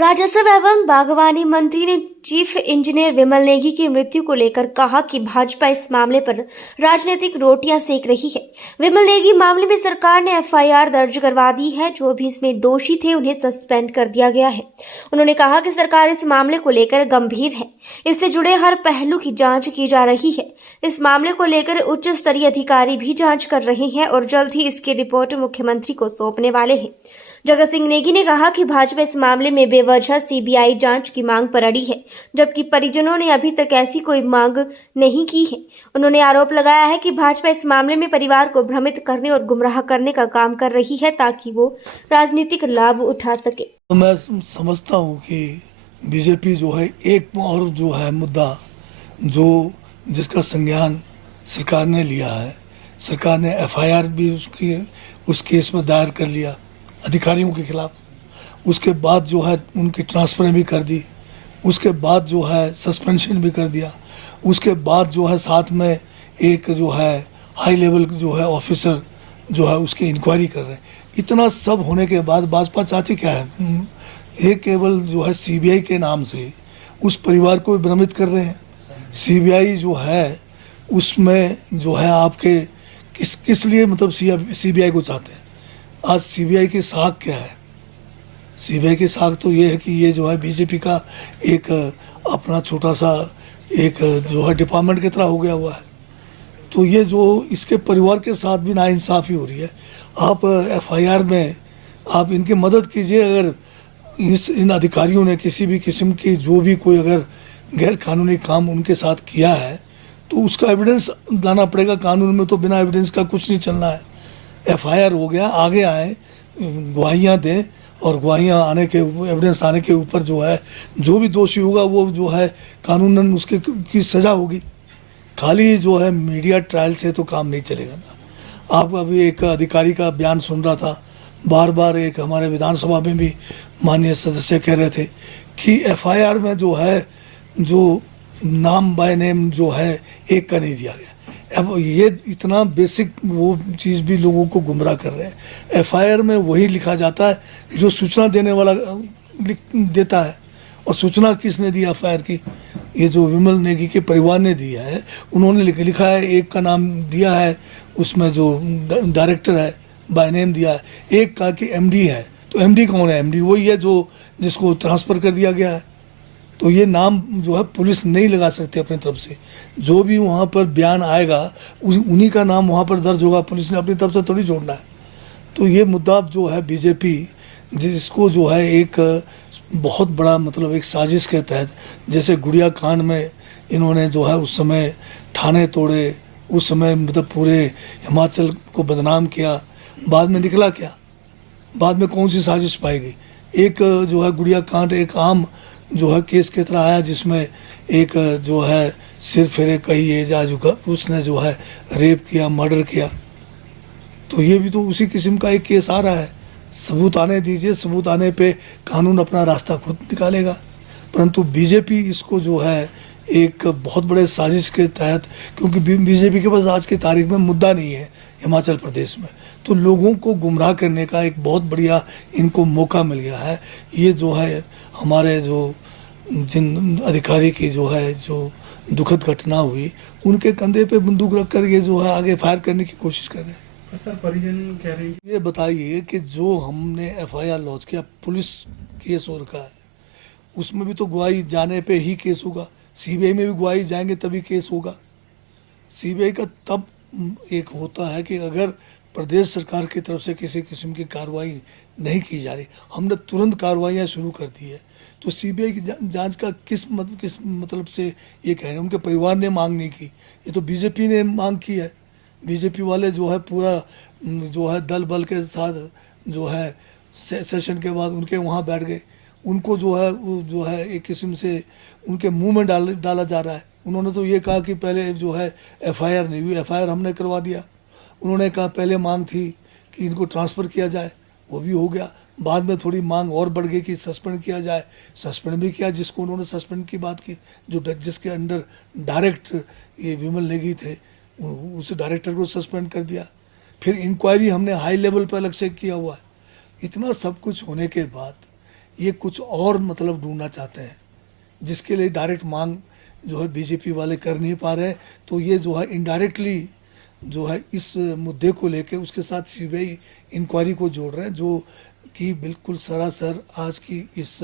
राजस्व एवं बागवानी मंत्री ने चीफ इंजीनियर विमल नेगी की मृत्यु को लेकर कहा कि भाजपा इस मामले पर राजनीतिक रोटियां सेक रही है। विमल नेगी मामले में सरकार ने एफआईआर दर्ज करवा दी है। जो भी इसमें दोषी थे उन्हें सस्पेंड कर दिया गया है। उन्होंने कहा कि सरकार इस मामले को लेकर गंभीर है, इससे जुड़े हर पहलू की जांच की जा रही है। इस मामले को लेकर उच्च स्तरीय अधिकारी भी जांच कर रहे हैं और जल्द ही इसकी रिपोर्ट मुख्यमंत्री को सौंपने वाले हैं। जगत सिंह नेगी ने कहा कि भाजपा इस मामले में बेवजह सीबीआई जांच की मांग पर अड़ी है, जबकि परिजनों ने अभी तक ऐसी कोई मांग नहीं की है। उन्होंने आरोप लगाया है कि भाजपा इस मामले में परिवार को भ्रमित करने और गुमराह करने का काम कर रही है ताकि वो राजनीतिक लाभ उठा सके। तो मैं समझता हूँ कि बीजेपी जो है एक और जो है मुद्दा जो जिसका संज्ञान सरकार ने लिया है, सरकार ने एफआईआर भी उस केस में दायर कर लिया अधिकारियों के खिलाफ। उसके बाद जो है उनकी ट्रांसफर भी कर दी, उसके बाद जो है सस्पेंशन भी कर दिया, उसके बाद जो है साथ में एक जो है हाई लेवल जो है ऑफिसर जो है उसकी इंक्वायरी कर रहे हैं। इतना सब होने के बाद भाजपा चाहती क्या है? ये केवल जो है सीबीआई के नाम से उस परिवार को भ्रमित कर रहे हैं। सीबीआई जो है उसमें जो है आपके किस लिए मतलब सीबीआई को चाहते हैं? आज सीबीआई की साख क्या है? सीबीआई की साख तो ये है कि ये जो है बीजेपी का एक अपना छोटा सा एक जो है डिपार्टमेंट की तरह हो गया हुआ है। तो ये जो इसके परिवार के साथ भी नाइंसाफ़ी हो रही है। आप एफआईआर में आप इनकी मदद कीजिए। अगर इन अधिकारियों ने किसी भी किस्म की जो भी कोई अगर गैर कानूनी काम उनके साथ किया है तो उसका एविडेंस लाना पड़ेगा। कानून में तो बिना एविडेंस का कुछ नहीं चलना है। एफआईआर हो गया, आगे आए, गवाहियाँ दें और गवाहियाँ आने के एविडेंस आने के ऊपर जो है जो भी दोषी होगा वो जो है कानूनन उसके की सज़ा होगी। खाली जो है मीडिया ट्रायल से तो काम नहीं चलेगा ना। आप अभी एक अधिकारी का बयान सुन रहा था, बार बार एक हमारे विधानसभा में भी माननीय सदस्य कह रहे थे कि एफआईआर में जो है जो नाम बाय नेम जो है एक का नहीं दिया गया। अब ये इतना बेसिक वो चीज़ भी लोगों को गुमराह कर रहे हैं। एफआईआर में वही लिखा जाता है जो सूचना देने वाला देता है। और सूचना किसने दी एफआईआर की? ये जो विमल नेगी के परिवार ने दिया है। उन्होंने लिखा है, एक का नाम दिया है, उसमें जो डायरेक्टर है बाय नेम दिया है, एक का कि एमडी है। तो एमडी कौन है? एमडी वही है जो जिसको ट्रांसफ़र कर दिया गया है। तो ये नाम जो है पुलिस नहीं लगा सकती अपनी तरफ से। जो भी वहाँ पर बयान आएगा उन्हीं का नाम वहाँ पर दर्ज होगा। पुलिस ने अपनी तरफ से थोड़ी जोड़ना है। तो ये मुद्दा जो है बीजेपी जिसको जो है एक बहुत बड़ा मतलब एक साजिश के तहत, जैसे गुड़िया कांड में इन्होंने जो है उस समय थाने तोड़े, उस समय मतलब पूरे हिमाचल को बदनाम किया। बाद में निकला क्या? बाद में कौन सी साजिश पाई गई? एक जो है गुड़िया कांड एक आम जो है केस की तरह आया जिसमें एक जो है सिर फेरे कही एज आज उसने जो है रेप किया, मर्डर किया। तो ये भी तो उसी किस्म का एक केस आ रहा है। सबूत आने दीजिए, सबूत आने पे कानून अपना रास्ता खुद निकालेगा। परंतु बीजेपी इसको जो है एक बहुत बड़े साजिश के तहत, क्योंकि बीजेपी के पास आज की तारीख में मुद्दा नहीं है हिमाचल प्रदेश में, तो लोगों को गुमराह करने का एक बहुत बढ़िया इनको मौका मिल गया है। ये जो है हमारे जो जिन अधिकारी की जो है जो दुखद घटना हुई उनके कंधे पे बंदूक रख कर ये जो है आगे फायर करने की कोशिश कर रहे हैं। सर परिजन कह रहे हैं, ये बताइए कि जो हमने एफआईआर लॉन्च किया, पुलिस केस हो रखा है, उसमें भी तो गवाही जाने पे ही केस होगा। सीबीआई में भी गवाही जाएंगे तभी केस होगा। सीबीआई का तब एक होता है कि अगर प्रदेश सरकार की तरफ से किसी किस्म की कार्रवाई नहीं की जा रही, हमने तुरंत कार्रवाइयाँ शुरू कर दी है। तो सीबीआई की जांच का किस मतलब से ये कह रहे हैं? उनके परिवार ने मांग नहीं की, ये तो बीजेपी ने मांग की है। बीजेपी वाले जो है पूरा जो है दल बल के साथ जो है सेशन के बाद उनके वहाँ बैठ गए। उनको जो है एक किस्म से उनके मुंह में डाला जा रहा है। उन्होंने तो ये कहा कि पहले जो है एफआईआर नहीं हुई, एफआईआर हमने करवा दिया। उन्होंने कहा पहले मांग थी कि इनको ट्रांसफ़र किया जाए, वो भी हो गया। बाद में थोड़ी मांग और बढ़ गई कि सस्पेंड किया जाए, सस्पेंड भी किया। जिसको उन्होंने सस्पेंड की बात की, जो जिसके अंडर डायरेक्ट ये विमल नेगी थे, उस डायरेक्टर को सस्पेंड कर दिया। फिर इंक्वायरी हमने हाई लेवल पर अलग से किया हुआ है। इतना सब कुछ होने के बाद ये कुछ और मतलब ढूंढना चाहते हैं, जिसके लिए डायरेक्ट मांग जो है बीजेपी वाले कर नहीं पा रहे। तो ये जो है इनडायरेक्टली जो है इस मुद्दे को लेके उसके साथ सीबीआई इंक्वायरी को जोड़ रहे हैं, जो कि बिल्कुल सरासर आज की इस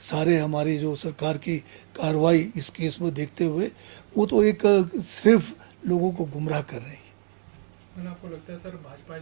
सारे हमारी जो सरकार की कार्रवाई इस केस में देखते हुए वो तो एक सिर्फ लोगों को गुमराह कर रही है। सर आपको लगता है सर भाजपा